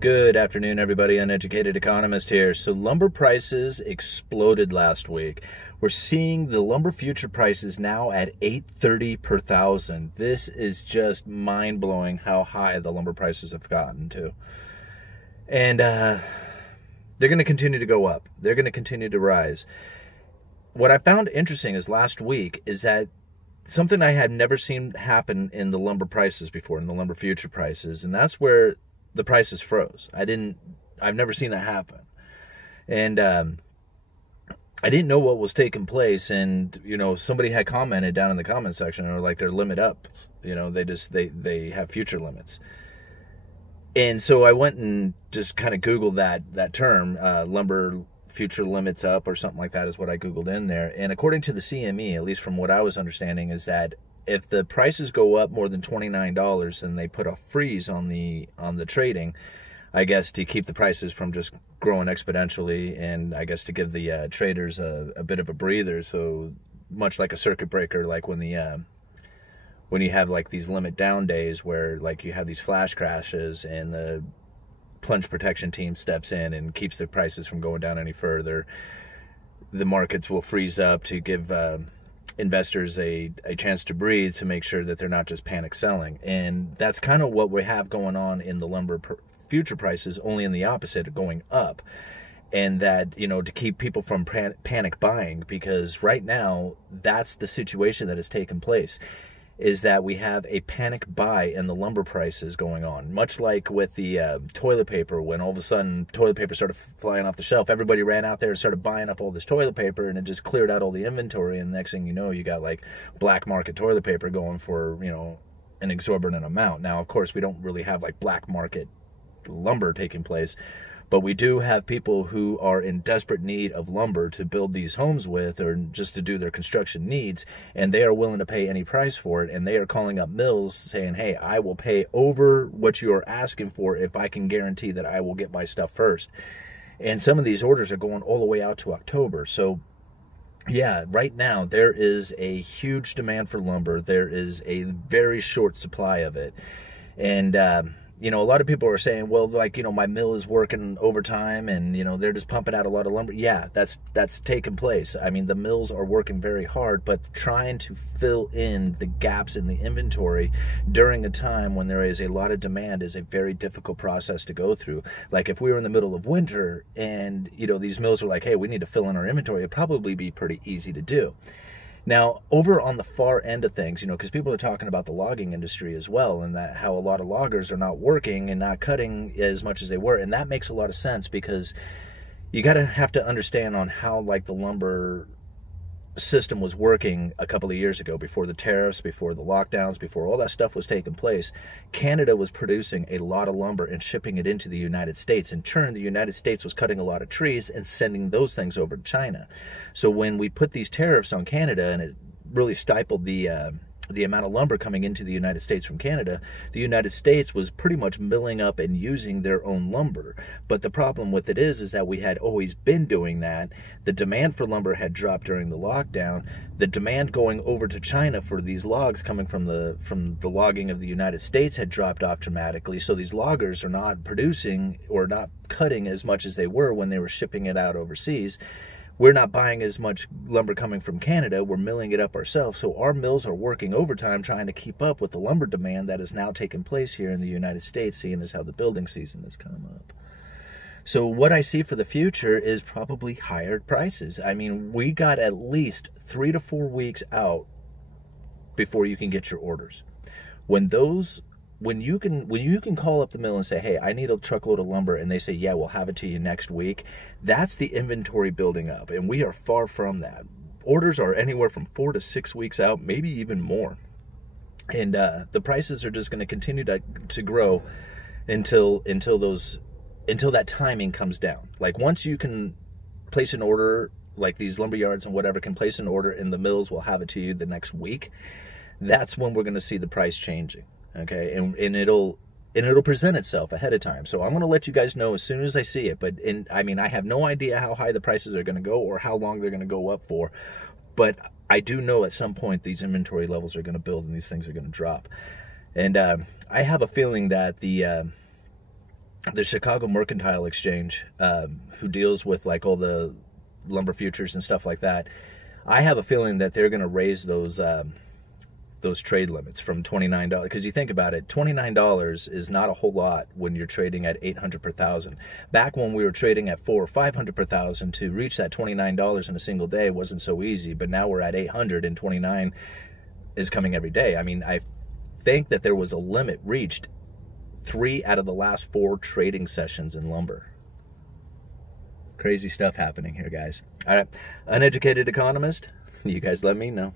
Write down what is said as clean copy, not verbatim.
Good afternoon, everybody. Uneducated Economist here. So lumber prices exploded last week. We're seeing the lumber future prices now at $830 per thousand. This is just mind-blowing how high the lumber prices have gotten to. And they're going to continue to go up. They're going to continue to rise. What I found interesting is last week is that something I had never seen happen in the lumber prices before, in the lumber future prices, and that's where the prices froze. I've never seen that happen. And I didn't know what was taking place. And, somebody had commented down in the comment section, or like their limit up, they have future limits. And so I went and just kind of Googled that term, lumber future limits up or something like that is what I Googled in there. And according to the CME, at least from what I was understanding, is that if the prices go up more than $29, then they put a freeze on the trading, I guess, to keep the prices from just growing exponentially, and I guess to give the traders a bit of a breather. So much like a circuit breaker, like when you have like these limit down days where like you have these flash crashes and the plunge protection team steps in and keeps the prices from going down any further, the markets will freeze up to give investors a chance to breathe, to make sure that they're not just panic selling. And that's kind of what we have going on in the lumber future prices, only in the opposite, of going up. And that, to keep people from panic buying, because right now that's the situation that has taken place, is that we have a panic buy in the lumber prices going on. Much like with the toilet paper, when all of a sudden toilet paper started flying off the shelf, everybody ran out there and started buying up all this toilet paper, and it just cleared out all the inventory, and the next thing you know, you got like black market toilet paper going for, an exorbitant amount. Now, of course, we don't really have like black market lumber taking place, but we do have people who are in desperate need of lumber to build these homes with, or just to do their construction needs, and they are willing to pay any price for it, and they are calling up mills saying, hey, I will pay over what you are asking for if I can guarantee that I will get my stuff first. And some of these orders are going all the way out to October. So yeah, right now there is a huge demand for lumber. There is a very short supply of it. And a lot of people are saying, well, like, my mill is working overtime and, they're just pumping out a lot of lumber. Yeah, that's taken place. I mean, the mills are working very hard, but trying to fill in the gaps in the inventory during a time when there is a lot of demand is a very difficult process to go through. Like if we were in the middle of winter and, these mills are like, hey, we need to fill in our inventory, it'd probably be pretty easy to do. Now, over on the far end of things, because people are talking about the logging industry as well, and that how a lot of loggers are not working and not cutting as much as they were. And that makes a lot of sense, because you have to understand on how like the lumber system was working a couple of years ago, before the tariffs, before the lockdowns, before all that stuff was taking place. Canada was producing a lot of lumber and shipping it into the United States. In turn, the United States was cutting a lot of trees and sending those things over to China. So when we put these tariffs on Canada, and it really stifled the amount of lumber coming into the United States from Canada, the United States was pretty much milling up and using their own lumber. But the problem with it is that we had always been doing that. The demand for lumber had dropped during the lockdown. The demand going over to China for these logs coming from the logging of the United States had dropped off dramatically. So these loggers are not producing or not cutting as much as they were when they were shipping it out overseas. We're not buying as much lumber coming from Canada. We're milling it up ourselves. So our mills are working overtime trying to keep up with the lumber demand that is now taking place here in the United States, seeing as how the building season has come up. So what I see for the future is probably higher prices. I mean, we got at least 3 to 4 weeks out before you can get your orders. When you can call up the mill and say, hey, I need a truckload of lumber, and they say, yeah, we'll have it to you next week, that's the inventory building up, and we are far from that. Orders are anywhere from 4 to 6 weeks out, maybe even more. And the prices are just going to continue to grow until that timing comes down. Like once you can place an order, like these lumber yards and whatever can place an order, and the mills will have it to you the next week, that's when we're going to see the price changing. Okay, and it'll present itself ahead of time. So I'm going to let you guys know as soon as I see it. But I have no idea how high the prices are going to go or how long they're going to go up for. But I do know at some point these inventory levels are going to build and these things are going to drop. And I have a feeling that the the Chicago Mercantile Exchange, who deals with like all the lumber futures and stuff like that, I have a feeling that they're going to raise those trade limits from $29. Because you think about it, $29 is not a whole lot when you're trading at 800 per thousand. Back when we were trading at 400 or 500 per thousand, to reach that $29 in a single day wasn't so easy. But now we're at 800, and 29 is coming every day. I mean, I think that there was a limit reached 3 out of the last 4 trading sessions in lumber. Crazy stuff happening here, guys. All right, Uneducated Economist, you guys let me know.